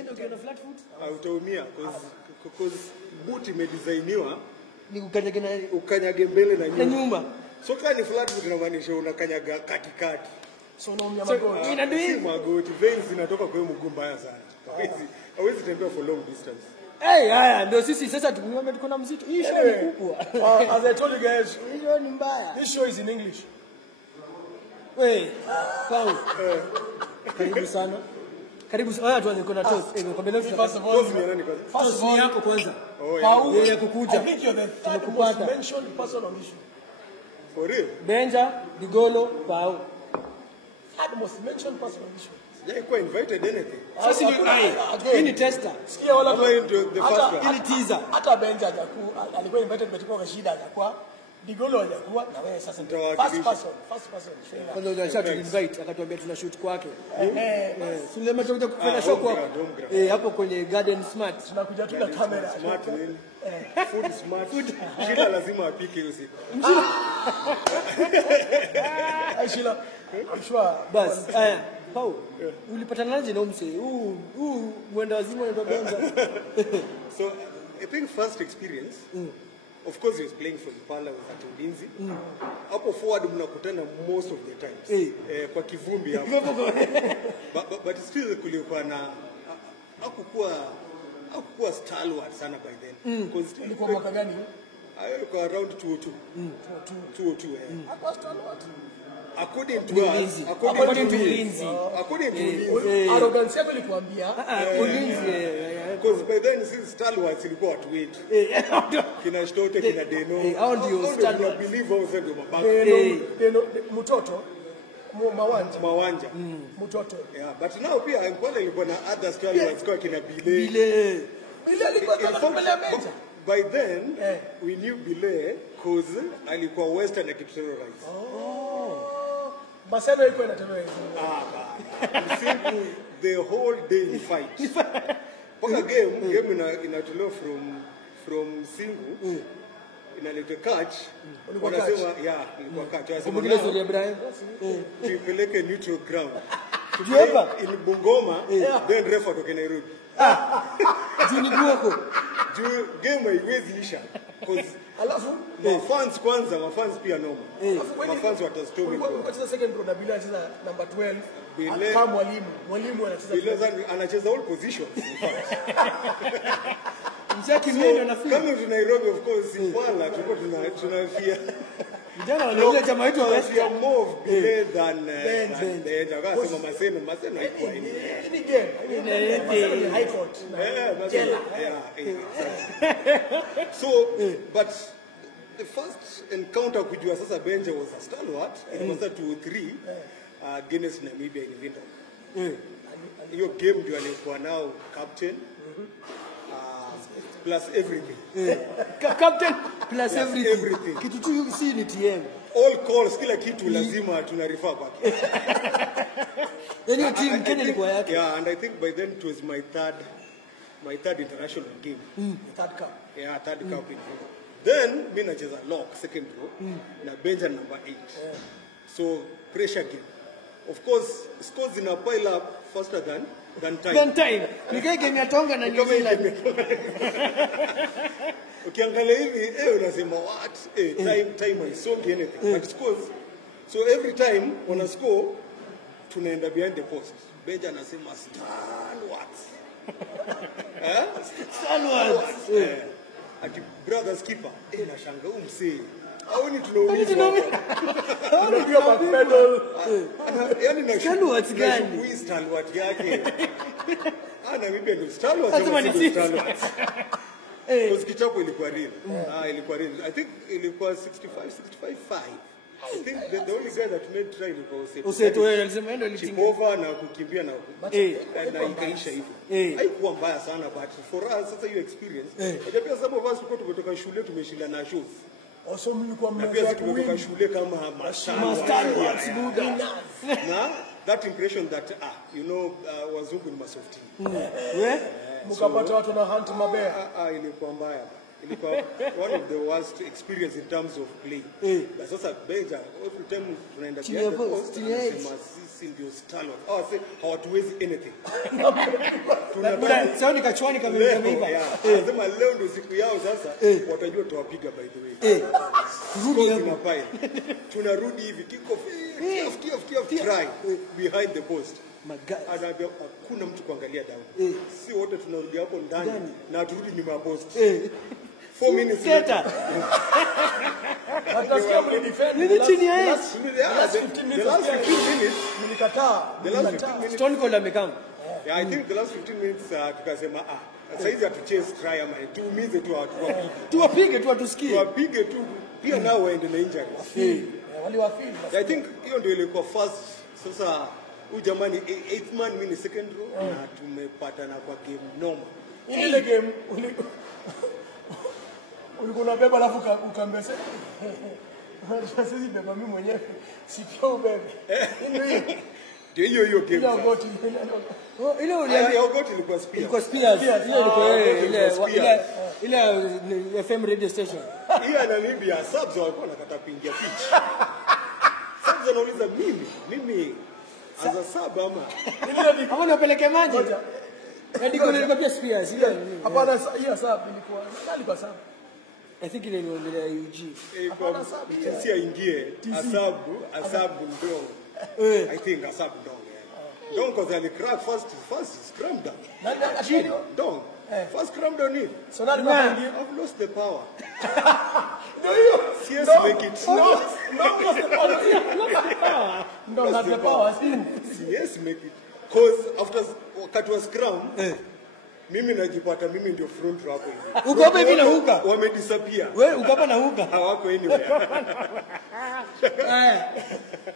Ndio ukiona flat foot utaumia because boot imedesigniwa ni ukanyage mbele na nyuma. So kama ni flat foot inamaanisha unakanyaga katikati. So unaumia magoti. Inadui magoti, veins zinatoka kwa mguu mbaya sana. Hawezi tembea for long distance. Haya ndio sisi sasa tuko na mzito. Hii show ni kubwa. As I told you guys, Hii show ni mbaya. this show is in English. Paul. Karibu sana. Karibu sana tuanze kuna toast. Kwa mbele First of all, first ni yako kwanza. Paul, yeye kukuja. I think you're the third most mentioned person on this show. For real? Benja, Digolo, Paul. Third most mentioned person on this show. Yeah, you invited anything. Sasa hii ni tester. Sikia wala into the first one. Ili teaser. Hata Benja alikuwa invited but kwa shida akakuwa Digolo hajakuwa na wewe sasa first person. Kwanza unajua invite akatuambia tuna shoot kwake. Sulema tutakuja kufanya show kwako. Hapo kwenye Garden Smart. Tunakuja tu na kamera. Smart nini? Food smart. Shida lazima apike hiyo siku. Aishila, I'm sure. Bas, Paul, ulipatanaje na umse? Mwenda wazimu anaitwa Benja. So, I think first experience, of course he was playing for Impala with Ulinzi. Hapo forward mnakutana most of the times. Kwa kivumbi hapo. But still kulikuwa na hakukuwa stalwart sana by then. Because ilikuwa mwaka gani? Ilikuwa around 202. 202. Hakuwa stalwart. According to Ulinzi. Arrogance yako ilikuambia Ulinzi. Because by then since stalwarts ilikuwa watu wetu. Kina Shtote, kina Deno. Hao ndio stalwarts. Believe also ndio mabaki. Deno mtoto Mawanja. Mtoto. Yeah, but now pia Impala ilikuwa na other stalwarts kwa kina Bile alikuwa kama Benja. By then we knew Bile cause alikuwa western akiterrorize. Maseno ilikuwa inaterrorize. Simple the whole day in fight. Paka game inatolewa from Singu inaleta catch. Wanasema ilikuwa catch. Kumbuka story ya Brian. Tupeleke neutral ground. Tujepa in Bungoma then refa toke Nairobi. Juni Buoko. Game haiwezi isha. Cause alafu mafans kwanza, mafans pia noma. Mafans watastorm. Kwa second row Bila anacheza number 12. Bile kama mwalimu anacheza Bile anacheza all positions. Mzaki mimi anafika. Kama tu Nairobi of course Impala tulikuwa tunafia. Vijana wanaona jamaa wetu wa West are more Bile than Benja. Akasema Maseno haikuwa hivi. Ni game. High court. So but the first encounter kujua sasa Benja was a stalwart. It was a 2-3 Guinness Namibia in Vinda. Hiyo game ndio alikuwa nao captain plus everything. Captain plus everything. Kitu tu si ni TM. All calls kila kitu lazima tuna refer kwake. Yaani team Kenya ilikuwa yake. Yeah, and I think by then it was my third international game. Third cup. Yeah, third cup in Vinda. Then mimi nacheza lock second row na Benja number 8. So pressure game. Of course, scores in a pile up faster than time. Nikai game ya Tonga na New Zealand. Ukiangalia hivi unasema what? Time haisongi anything. But scores. So every time wana score tunaenda behind the post. Benja anasema stalwarts. Stalwarts. Ati brothers keeper. Nashanga umsee. Au ni tunaulizwa. Ndio backpedal. Yaani na stalwarts gani? Huyu stalwart yake. Ana mimi ndio stalwart. Sasa ni stalwart. Kichapo ilikuwa real. Ilikuwa real. I think ilikuwa 65-5. I think the only guy that made try ilikuwa Useto wewe alisema ndio ilitinga. Over na kukimbia na ikaisha hivyo. Haikuwa mbaya sana but for us sasa hiyo experience. Unajua some of us tulikuwa tumetoka shule tumeshinda na shows. Also mlikuwa mnaweza kutoka shule kama Stalwarts Buddha. Na that impression that wazungu ni masofti. Mkapata watu na hunt mabea. Ilikuwa mbaya. ilikuwa one of the worst experience in terms of play. But sasa Benja every time tunaenda behind the post tunasema sisi ndio stalwart. Say hawatuwezi anything. Sasa nikachwani kama imeiva. Nasema leo ndio siku yao sasa watajua tuwapiga by the way. Rudi hapa. Tunarudi hivi kiko try behind the post. Anaambia hakuna mtu kuangalia down. Si wote tunarudi hapo ndani na turudi nyuma ya post. 4 minutes later. Watasikia mlidefend. Nini chini ya last 15 minutes mlikataa. The last 15 minutes Stone Cold amekam. Yeah, I think the last 15 minutes tukasema sasa hizi atuchase try ama tuumize tu watu. Tuwapige tu atusikie. Tuwapige tu pia nao waende na injuries. Waliwafeel. I think hiyo ndio ilikuwa first sasa huyu jamani 8th man mini second row na tumepatana kwa game normal. Ile game ulikuwa unabeba alafu ukaambia sasa sisi beba mimi mwenyewe sipio ubebe. Ndio hiyo game. Ile goti ile goti ilikuwa spear. Ilikuwa spears. Hiyo ilikuwa ile FM radio station. Hiyo ananiambia subs walikuwa nakata kuingia pitch. Subs anauliza mimi as a sub ama Hapo unapeleke maji. Hadi kuna ilikuwa pia spears. Hapana, hiyo sub ilikuwa nani kwa sub? I think ile ndio UG. Hapana sub si aingie asabu ndio. I think asabu ndio. Don't cause ali crack first scrum down. Don't. First scrum down it. So now I've lost the power. No, you. Yes, make it. No, not the power. Yes, make it. Cause after wakati wa scrum, mimi najipata mimi ndio front row hapo hivi. Uko hapa hivi na huka. Wamedisappear. Wewe uko hapa na huka. Hawako anywhere.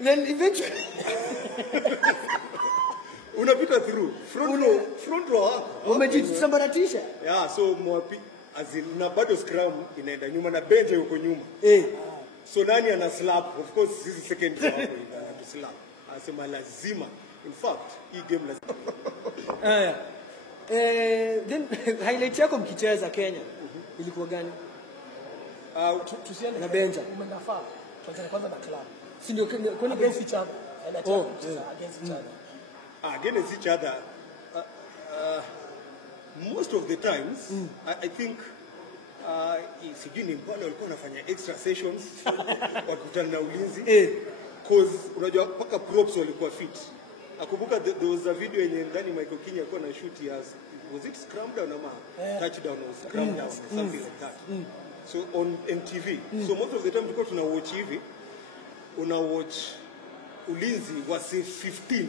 Then eventually unapita through front row umejisambaratisha. Yeah, so mwapi as in na bado scrum inaenda nyuma na bench yuko nyuma. So nani ana slap? Of course this is second row hapo hivi ana slap. Anasema lazima. In fact, hii game lazima. Then highlight yako mkicheza Kenya ilikuwa gani? Tusiende na Benja. Umenafaa. Tuanze kwanza na club. Si ndio kwani Against each other. Against each other. Against each other. Most of the times, I think sijui ni mbona walikuwa wanafanya extra sessions wakutana na ulinzi. Cause unajua paka props walikuwa fit. Akumbuka there was a video yenye ndani Michael King alikuwa na shoot was it scrum down ama touchdown or scrum down or something like that. So on MTV. So most of the time tulikuwa tuna watch hivi. Una watch ulinzi wasi 15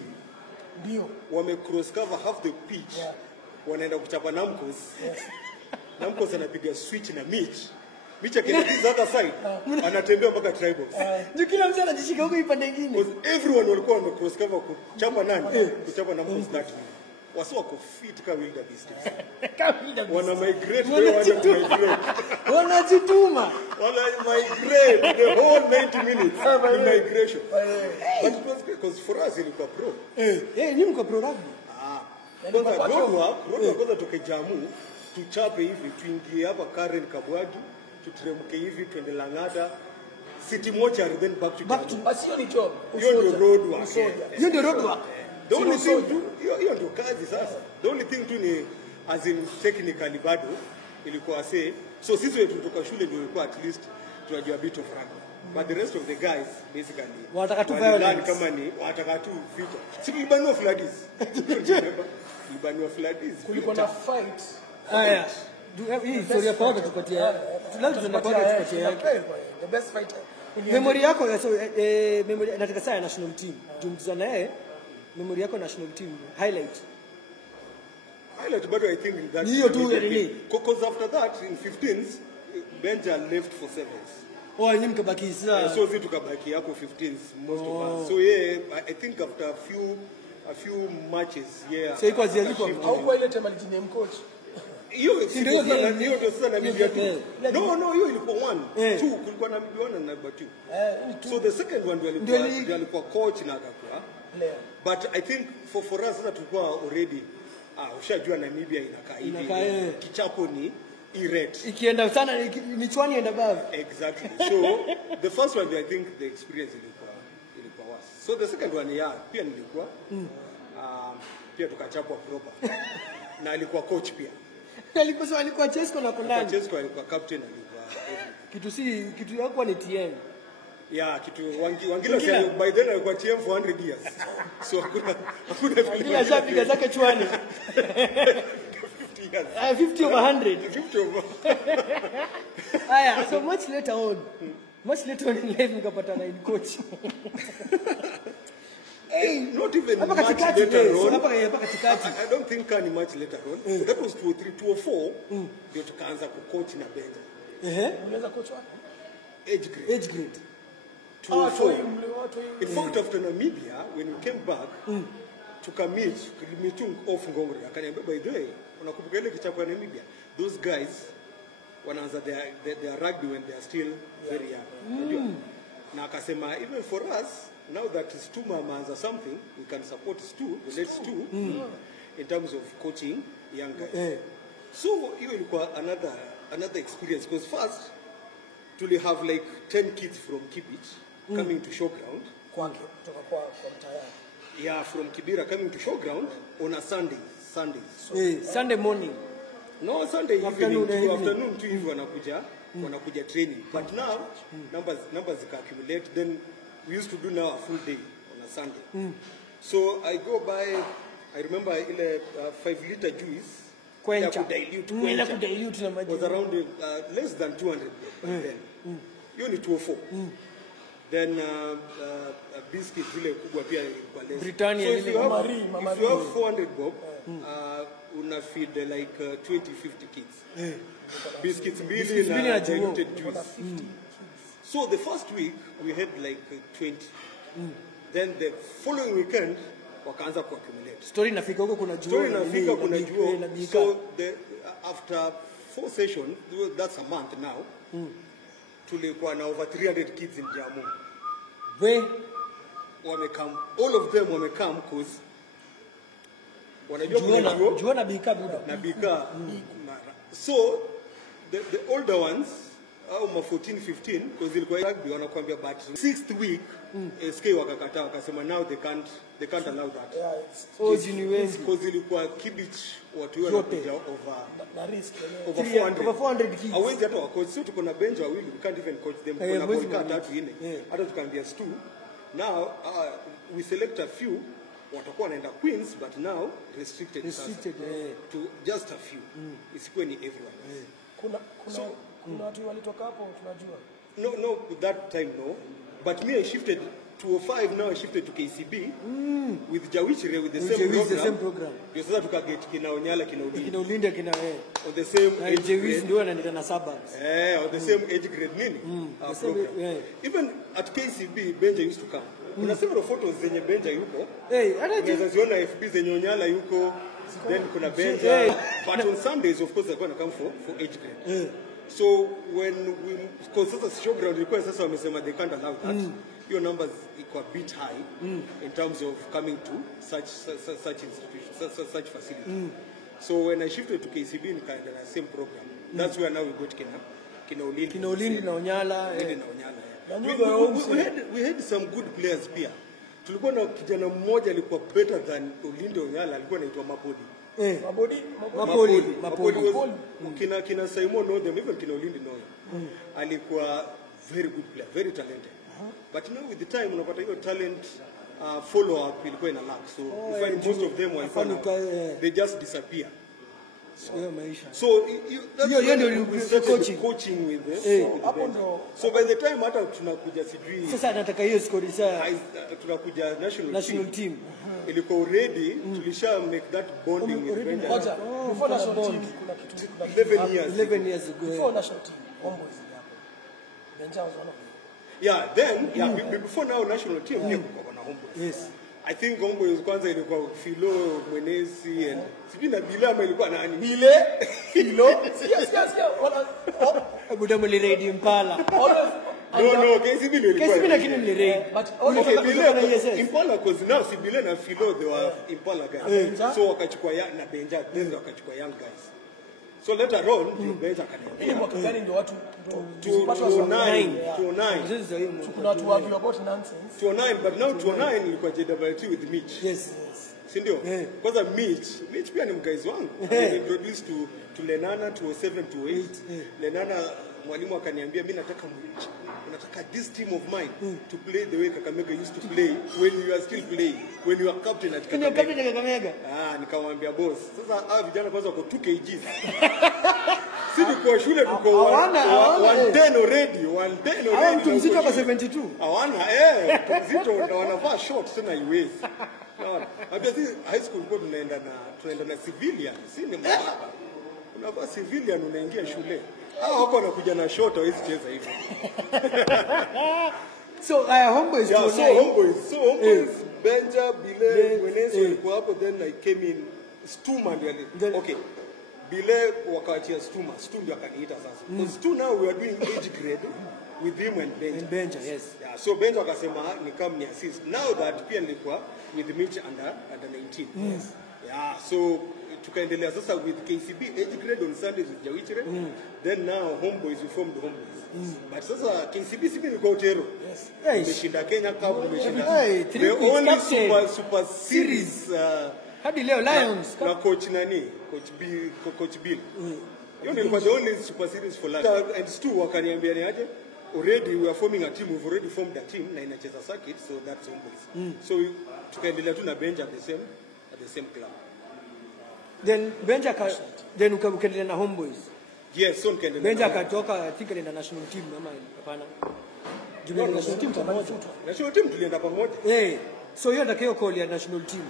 ndio wame cross cover half the pitch. Wanaenda kuchapa Namcos. Namcos anapiga switch na Mitch akinikiza other side anatembea mpaka tribals. Ndio kila mtu anajishika huko ipande nyingine. Because everyone walikuwa wame cross cover kuchapa nani? Kuchapa Namcos that way. Wasi wako fit kama wilder distance. Wana migrate wanajituma. Wana migrate the whole 90 minutes in migration. But it was because for us ilikuwa pro. Ni mko pro rugby. Kwanza road kwanza toke Jamu tuchape hivi tuingie hapa Karen Kabwagi tuteremke hivi twende Lang'ata city moja then back to basi hiyo ni job. Hiyo ndio road work. Hiyo ndio road work. The only thing hiyo ndio kazi sasa. The only thing tu ni as in technically bado ilikuwa say so sisi wetu kutoka shule ndio ilikuwa at least tunajua bit of rugby. But the rest of the guys basically wataka tu violence kama ni wataka tu vita. Si tulibanua Fladis. Tulibanua Fladis. Kulikuwa na fight. Haya. Hii story ya kwako tupatia. Tunaanza kwako tupatia yake. The best fighter. Memory yako so memory nataka sana national team. Jumza na yeye memory yako national team highlight but I think that hiyo tu really because after that in 15s Benja left for sevens. Nyinyi mkabaki sasa. So vitu kabaki yako 15s most of us. So yeah, I think after a few matches so iko zialiko au ile tema ni coach. Hiyo ndio sasa na Namibia 2. No, hiyo ilikuwa 1. 2 kulikuwa na Namibia 1 na Namibia 2. So the second one ndio alikuwa coach na akakuwa player. But I think for us sasa tulikuwa already ushajua Namibia inakaa hivi. Kichapo irate. Ikienda sana ni chwani and above. Exactly. So the first one, I think the experience ilikuwa worse. So the second one, yeah, pia nilikuwa pia tukachapwa proper. Na alikuwa coach pia. Alikuwa Chesco na Kondani. Chesco alikuwa captain, alikuwa kitu yako ni TM. Yeah, kitu Wangila by then alikuwa TM for 100 years. So hakuna Wangila shapiga zake chwani. 50 over 100. 50 over. Aya, so much later on in life mkapatana in coach. Not even hapa much katikati, later on. Hapa katikati. I don't think ni much later on. That was 203, 204. Ndio tukaanza kucoach na bench. Unaweza coach wapi? Age grade. 204. In fact, after Namibia, when we came back, tukamit off Ngongre. Akaniambia, by the way, unakumbuka ile kichapo ya Namibia? Those guys wanaanza their rugby when they are still very young. Na akasema, even for us, now that Stu ameanza something, we can support Stu, the late Stu, in terms of coaching young guys. So hiyo ilikuwa another experience, because first we have like 10 kids from Kibich coming to showground. Kwake kutoka kwa mtayari. Yeah, from Kibira coming to showground on a Sunday. Sunday morning. No, Sunday evening, afternoon tu hivi wanakuja training. But now numbers accumulate, then we used to do now a full day on a Sunday. So I go by, I remember ile 5-liter juice Kwencha. Dilute na maji. Was around less than 200 by then. Hiyo ni 204. Then biscuits zile kubwa pia ilikuwa less. Britannia so ile if you have 400 bob, una feed like 20-50 kids. Biscuits mbili na diluted juice. So the first week we had like 20. Then the following weekend wakaanza kuaccumulate. Story inafika huko kuna juo. So after 4 sessions, that's a month now. Tulikuwa na over 300 kids in Jammu. Wamekam, all of them wamekam because wanajua juo na bika buda. Na bika. So the older ones au 14 15 because ilikuwa rugby wanakuambia but 6th week SK wakakataa wakasema now they can't allow that. Because ilikuwa Kibich watu wanakuja over 400 kids. Hawezi hata coach, so tuko na bench wawili, we can't even coach them. Kuna boy tatu ine. Hata tukaambia Stu now we select a few watakuwa wanaenda Queens but now restricted to just a few. Isikuwe ni everyone. Kuna watu walitoka hapo tunajua. No, that time no. But me I shifted to 05, now I shifted to KCB with Jawichere with the same program. Ndio sasa tukaget kina Onyala kina Ulinda on the same age grade. Ndio anaenda na suburbs. On the same age grade nini? Program. Even at KCB Benja used to come. Kuna several photos zenye Benja yuko. Unaweza ziona FB zenye Onyala yuko. Then kuna Benja. But on Sundays of course they're going to come for age grade. So when because sasa showground request sasa wamesema they can't allow that. Your numbers equal a bit high in terms of coming to such institutions, such facilities. So when I shifted to KCB in the same program, that's where now we got Kina Olindi na Onyala. We had some good players pia. Tulikuwa na kijana mmoja alikuwa better than Olindi Onyala, alikuwa anaitwa Mapodi. Mapoli. Kina Simon know them, even Kina Olindi know him. Alikuwa very good player, very talented. But now with the time unapata hiyo talent follow up ilikuwa ina lack. So you find most of them they just disappear. So that's coaching with them. So by the time hata tunakuja sijui sasa nataka hiyo score sasa tunakuja national team ilikuwa already tulisha make that bonding with Benja. Before national team kuna kitu 11 years ago. Before national team Homeboys hapo. Benja was one of them. Yeah, then before now national team pia kwa na Homeboys. Yes. I think Homeboys kwanza ilikuwa Philo Mwenesi and sijui na Bilama ilikuwa nani? Philo. Yes. Buda mliredi Impala. No, KCB ilikuwa. KCB lakini mliredi. But Impala cause now Sibile na Philo they were Impala guys. So wakachukua na Benja, then wakachukua young guys. So later on ndio Benja akaniambia Ili mwaka gani ndio watu ndio 209 kuna watu wa about nonsense. 209 but now 209 ilikuwa JWT with Mitch. Yes. Si ndio? Kwanza Mitch pia ni mgaizi wangu. He introduced to Lenana 207 to 8. Lenana mwalimu akaniambia mimi nataka this team of mine to play the way Kakamega used to play when you are still playing, when you are captain at Kakamega. Ni captain ya Kakamega. Nikamwambia boss, sasa hawa vijana kwanza wako 2 kg. Sisi kwa shule tuko 110 already, 110 already. Hao mtu mzito kwa 72. Hawana mzito na wanavaa short tena iwezi. Naona. Hata sisi high school kwa tunaenda na civilian, si ni mbaya. Unavaa civilian unaingia shule. Hao wako wanakuja na short hawezi cheza hivyo. So Homeboys yeah, Homeboys Benja Bile Mwenezo walikuwa hapo, then I came in Stuma ndio. Okay. Bile wakaachia Stuma ndio akaniita sasa. Because Stu now we are doing age grade with him and Benja. And Benja, yes. Yeah, so Benja akasema ni come ni assist. Now that pia nilikuwa with Mitch under 19. Yes. Yeah, so tukaendelea sasa with KCB age grade on Sundays with Jawichere. Then now Homeboys, we formed Homeboys. But sasa KCB sibi ni Kotero. Yes. Tumeshinda Kenya Cup, tumeshinda the only super series hadi leo Lions na coach nani? Coach Bill. Hiyo ndio ilikuwa the only super series for Lions. And Stu wakaniambia ni aje? Already we are forming a team, we've already formed a team na inacheza circuit, so that's Homeboys. So tukaendelea tu na Benja at the same club. Then Benja then ukaendelea na Homeboys. Yes, so nikaendelea. Benja akatoka I think alienda national team ama hapana. Junior national team pamoja. National team tulienda pamoja. So hiyo ndio call ya national team.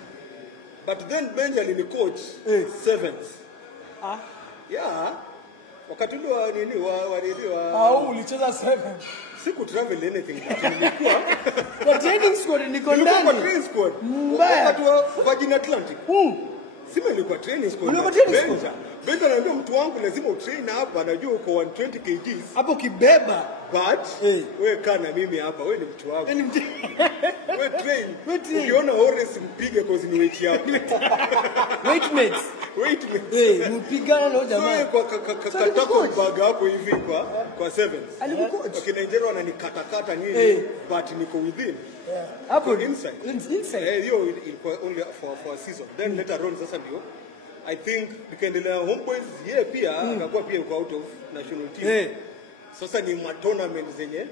But then Benja ni coach sevens. Yeah. Wakati ule wa nini wa ulicheza 7. Siku travel anything. Nilikuwa kwa training squad niko ndani. Kwa training squad. Wakati wa Virgin Atlantic. Sima nilikuwa training squad. Benja anambia mtu wangu lazima utrain hapa, najua uko 120 kgs. Hapo kibeba. But wewe kana mimi hapa, wewe ni mtu wangu. Wewe train. Ukiona Horace mpige cause ni weight yako. Weight mates. Mpigana na jamaa. Wewe kwa katako bag hapo hivi kwa sevens. Alikucoach. Okay, Nigeria wananikatakata nini but niko within. Hapo inside. Hiyo ilikuwa only for a season. Then later on sasa ndio I think nikaendelea Homeboys pia akakuwa pia out of national team. Sasa ni tournament zenye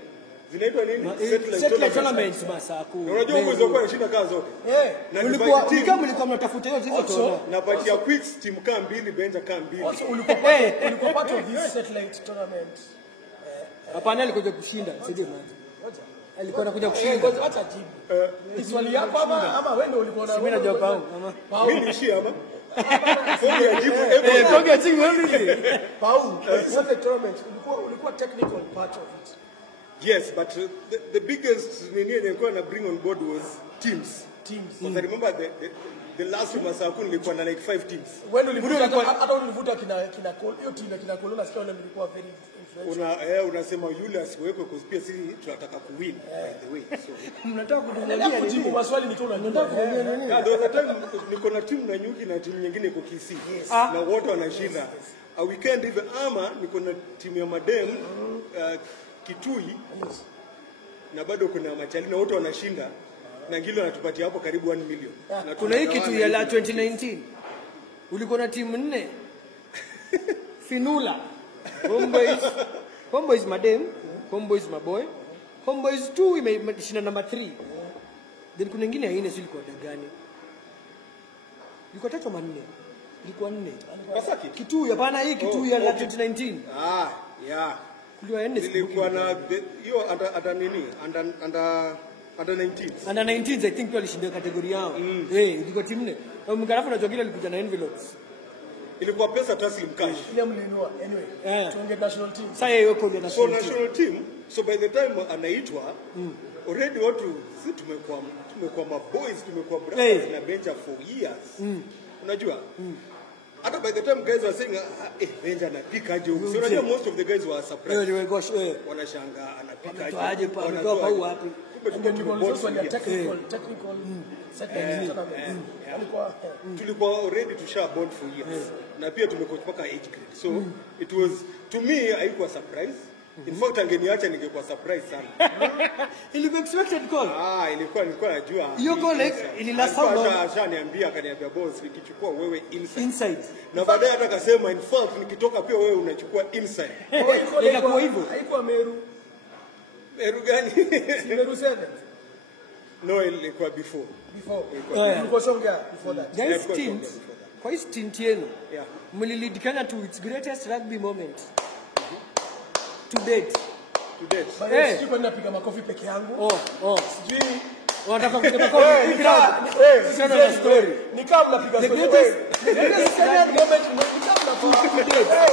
zinaitwa nini? Satellite tournaments basa ku. Unajua uwezo kwa shinda kazi zote. Na mlikuwa mnatafuta hiyo hizo na pati ya Quicks team kama mbili, Benja kama mbili. Also ulikuwa part of this satellite tournament. Hapana, alikuja kushinda, sio maana. Alikuwa anakuja kushinda. Acha jibu. Swali hapa ama wewe ndio ulikuwa na mimi najua pao ama mimi nishia ama Konge jibu everything. Pau, what the tournament ulikuwa technical part of it. Yes, but the biggest nini nilikuwa na bring on board was teams. Because I remember the last time Masaku nilikuwa na like 5 teams. When hata ulivuta kina hiyo team kina Kolona sikia wale mlikuwa very influential. Unasema yule asiwekwe kwa pia sisi tunataka kuwin by the way. So mnataka kutuambia kujibu maswali ni tu unataka kuambia nini? Ndio time niko na team na Nyuki na timu nyingine iko KC. Na wote wanashinda. A weekend hivi ama niko na timu ya Madem Kitui na bado kuna Machali na wote wanashinda. Na Ngilo anatupatia hapo karibu 1 million. Kuna hii kitu ya la 2019. Ulikuwa na timu 4. Finula. Homeboys Madem, Homeboys Maboy. Homeboys 2 imeshinda number 3. Then kuna nyingine haine sio ilikuwa gani? Ilikuwa 3 ama 4. Ilikuwa 4. Pasaki. Kitu hapana hii kitu ya la 2019. Yeah. Kulikuwa 4 ilikuwa na hiyo under nini? Under 19. Under 19 I think walishinda kategoria yao. Ilikuwa timu 4. Na mkarafu unajua kile alikuja na envelopes. Ilikuwa pesa taslim cash. Ile mlinunua anyway. Tuongee national team. Sasa hiyo kwa national team. So by the time anaitwa already watu si tumekuwa maboys, tumekuwa brothers na Benja for years. Unajua? Hata by the time guys were saying Benja anapika aje huko. So unajua most of the guys were surprised. They were gosh, Wanashangaa anapika aje. Aje pa ametoa pa wapi? Technical settings. Tulikuwa already tusha bond for years. Na pia tumecoach mpaka age grade. So it was to me haikuwa surprise. In fact angeniacha ningekuwa surprise sana. Ilikuwa expected call. Nilikuwa najua. Hiyo call ililast how long? Ashaniambia akaniambia boss nikichukua wewe inside. Na baadaye hata akasema in fact nikitoka pia wewe unachukua inside. Ikakuwa hivyo. Haikuwa Meru. Meru gani? Meru 7. No, ilikuwa before. Ilikuwa Songea before that. Guys stint. Kwa hii stint yenu. Yeah. Mlilidikana to its greatest rugby moment. To date. Basi siko ninapiga makofi peke yangu. Sijui wanataka kupiga makofi ground. Sio na story. Ni kama mnapiga story. The greatest moment ni kama mnapiga.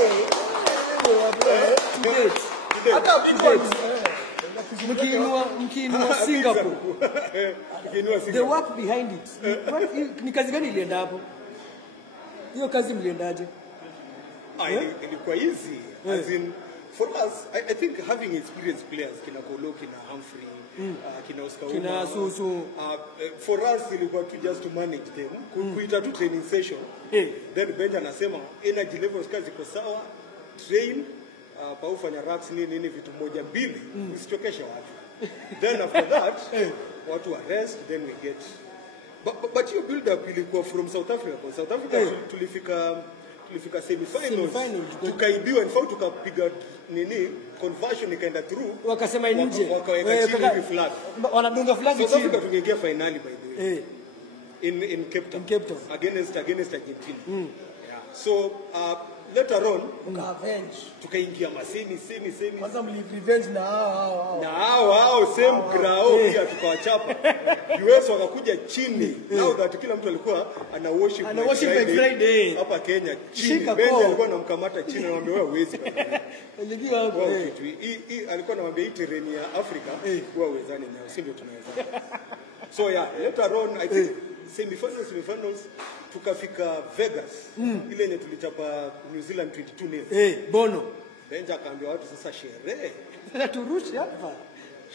To date. Hata big mkiinua Singapore. The work behind it. Ni kazi gani ilienda hapo? Hiyo kazi mliendaje? Ilikuwa easy. As in for us, I think having experienced players, kina Kolo, kina Humphrey, kina Oscar, kina Susu, for us ilikuwa to just to manage them, kuita tu training session. Then Benja anasema energy levels kazi iko sawa, train, paufanya racks nini vitu moja mbili, usichokeshe watu. Then after that, watu rest, then we get. But your build up ilikuwa from South Africa. South Africa tulifika semi-finals, tukaibiwa, in fact tukapiga nini conversion ikaenda through, wakasema nje, wakaweka chini flag, wanadunga flag chini. South Africa tungeingia finali by the way, in Cape Town against Argentina. Yeah. So later on tukaingia semi kwanza mli revenge na hao same ground pia tukawachapa. US wakakuja chini. Now that kila mtu alikuwa ana worship Friday hapa Kenya chini. Benja alikuwa anamkamata chini na anamwambia wewe huwezi. Alijua hapo. Hii alikuwa anamwambia hii terrain ya Africa wewe uwezani nayo, si ndio tunaweza. So yeah, later on I think semi-finals tukafika Vegas. Ile yenye tulichapa New Zealand 22-0. Bono. Benja akaambia watu sasa sherehe. Na turushi hapa.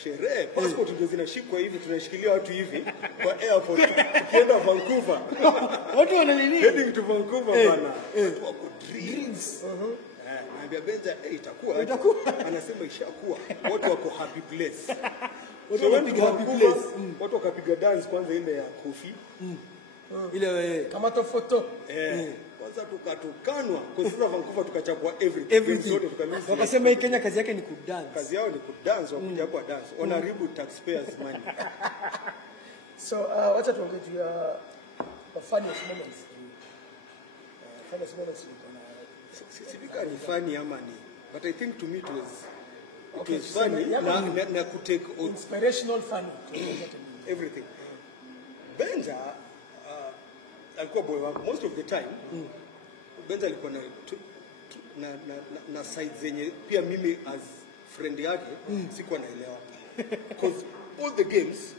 Sherehe, passport ndio zinashikwa hivi, tunashikilia watu hivi kwa airport tukienda Vancouver. Watu wananini? Heading to Vancouver bana. Wako dreams. Naambia Benja itakuwa. Anasema ishakuwa. Watu wako happy place. Watu wanapiga happy place. Watu wakapiga dance kwanza ile ya Kofi. Ile kama to photo. Kwanza tukatukanwa kwa sababu Vancouver tukachapwa everything. Wakasema hii Kenya kazi yake ni kudance. Kazi yao ni kudance, wakuja kwa dance. Wanaharibu taxpayers money. So wacha tuongee juu ya funniest moments. Funniest moments. Sibika ni funny ama ni. But I think to me it was funny na kutake inspirational funny everything. Benja alikuwa boy wangu most of the time. Benja alikuwa na side zenye pia mimi as friend yake sikuwa naelewa. Because all the games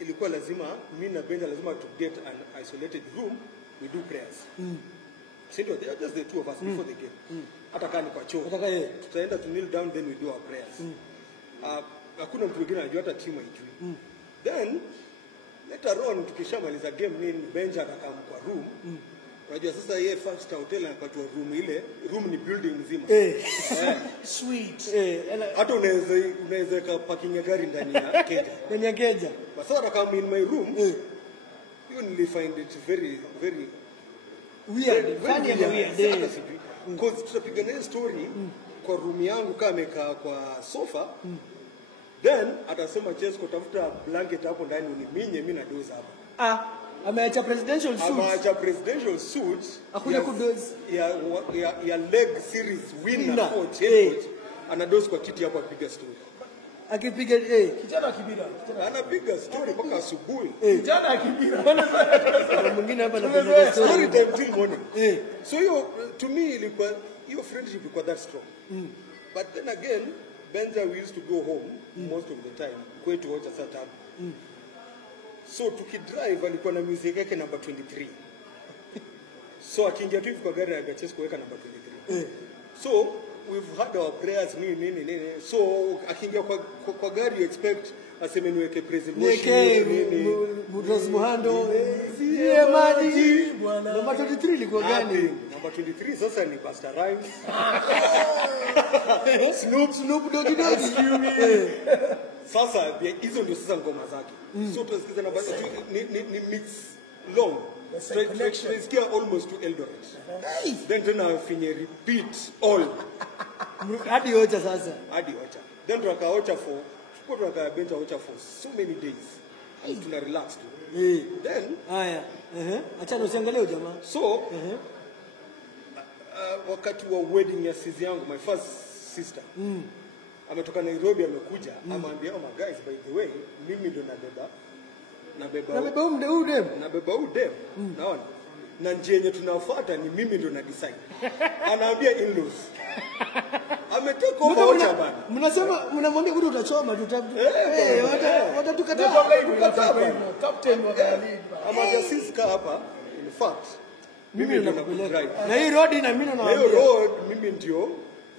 ilikuwa lazima mimi na Benja lazima to get an isolated room, we do prayers. So they are just the two of us before the game. Hata kama ni kwa choo. Tutaenda to kneel down, then we do our prayers. Hakuna mtu mwingine anajua hata timu haijui. Then later on tukishamaliza game nini Benja akakaa kwa room. Unajua sasa yeye first hotel anapata room, ile room ni building nzima. Sweet. Hata unaweza ka parking ya gari ndani ya keja. Ndani ya keja. But sasa kama in my room, you will find it very weird. Funny and weird. Because tutapigana story kwa room yangu kama amekaa kwa sofa. Then atasema Chesko tafuta blanket hapo ndani uniminye mimi na doza hapo. Ameacha presidential suit. Ameacha presidential suit. Hakuna kudozi. Ya leg series winner coach. Anadozi kwa kiti hapo apiga story. Akipiga kijana akibira. Anapiga story mpaka asubuhi. Kijana akibira. Kuna mwingine hapa anapiga story time till morning. So to me ilikuwa hiyo friendship ilikuwa that strong. But then again Benja we used to go home most of the time kwetu wote saa 5. So tukidrive alikuwa na music yake number 23. So akiingia tu hivi kwa gari agachesi kuweka namba 23. So we've had our prayers nini. So akiingia kwa gari you expect aseme niweke praise worship nini. Mudros Muhando. Sie maji. Namba 23 ilikuwa gani? Namba 23 sasa ni Busta Rhymes. Snoop Doggy. Sasa hizo ndio sasa ngoma zake. So tunasikiza namba ni mix long. Tunasikia almost to Eldoret. Then tena finye repeat all. Hadi Ocha sasa. Hadi Ocha. Then tukaocha for so many days. Tuna relax tu. Then haya acha usiangalie jamaa. So wakati wa wedding ya sister yangu, my first sister, ametoka Nairobi amekuja, amwambia oh my guys, by the way, mimi ndo nabeba udem. Naona na njia yenye tunafuata ni mimi ndo na decide. Anaambia in-laws. Ameteka Ocha bana. Mnasema mnamwambia bado utachoma watatukataa. Captain wa league. Amwambia sisi hapa in fact mimi ndo nakupeleka. Na hii road na mimi naambia. Hiyo road mimi ndio.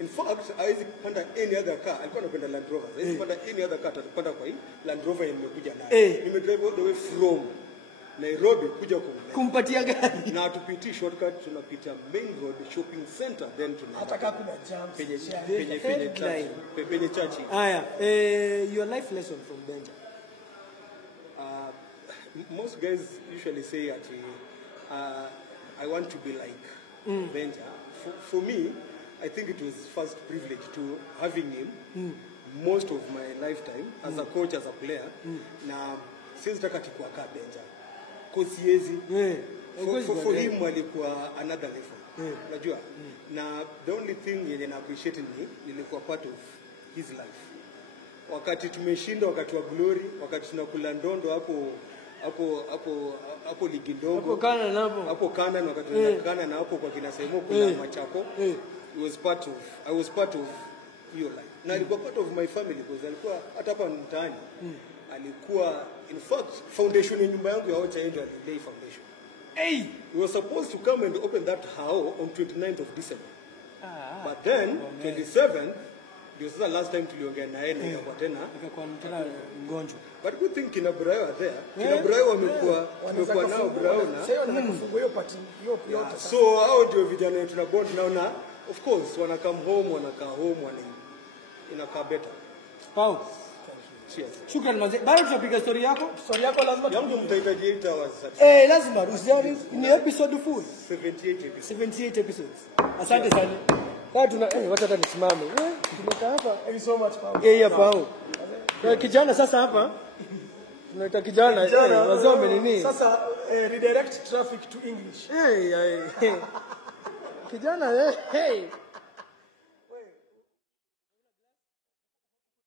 In fact, haizi kupanda any other car. Alikuwa anapenda Land Rover. Haizi kupanda any other car, atapanda kwa hii Land Rover nimekuja nayo. Nimedrive all the way from Nairobi kuja kumpatia gari. Na tupitii shortcut, tunapita main road shopping center, then hata kama kuna jams penye church. Haya, your life lesson from Benja. Most guys usually say that I want to be like Benja. For me, I think it was first privilege to having him most of my lifetime as a coach, as a player. Na since takati kwa Benja. Kosiezi. For him alikuwa another level. Unajua? Na the only thing yenye na appreciate nilikuwa part of his life. Wakati tumeshinda, wakati wa glory, wakati tunakula ndondo hapo ligi ndogo. Hapo Kana na wakati tunakana na hapo kwa kina Semo kuna Machako. I was part of your life. Na alikuwa part of my family because alikuwa hata hapa mtaani. Alikuwa in fact foundation ya nyumba yangu ya Ocha ndio alilay foundation. We were supposed to come and open that house on 29th of December. But then 27 ndio sasa last time tuliongea na yeye kwa tena mgonjwa. But good thing kina Brayo are there. Kina Brayo wamekuwa nao Brayo na sasa wanafungua hiyo party hiyo yote. So hao ndio vijana tuna bond nao na of course wanakaa home inakaa better. Pau. Cheers. Shukran mzee. Bado tutapiga story yako? Story yako lazima yangu mtahitaji 8 hours. Lazima usiani ni episode full. 78 episodes. Asante sana. Kwa wacha hata nisimame. Tumekaa hapa. Thank you so much Pau. Pau. Kwa kijana sasa hapa tunaita kijana wazee wamenini. Sasa redirect traffic to English. Kijana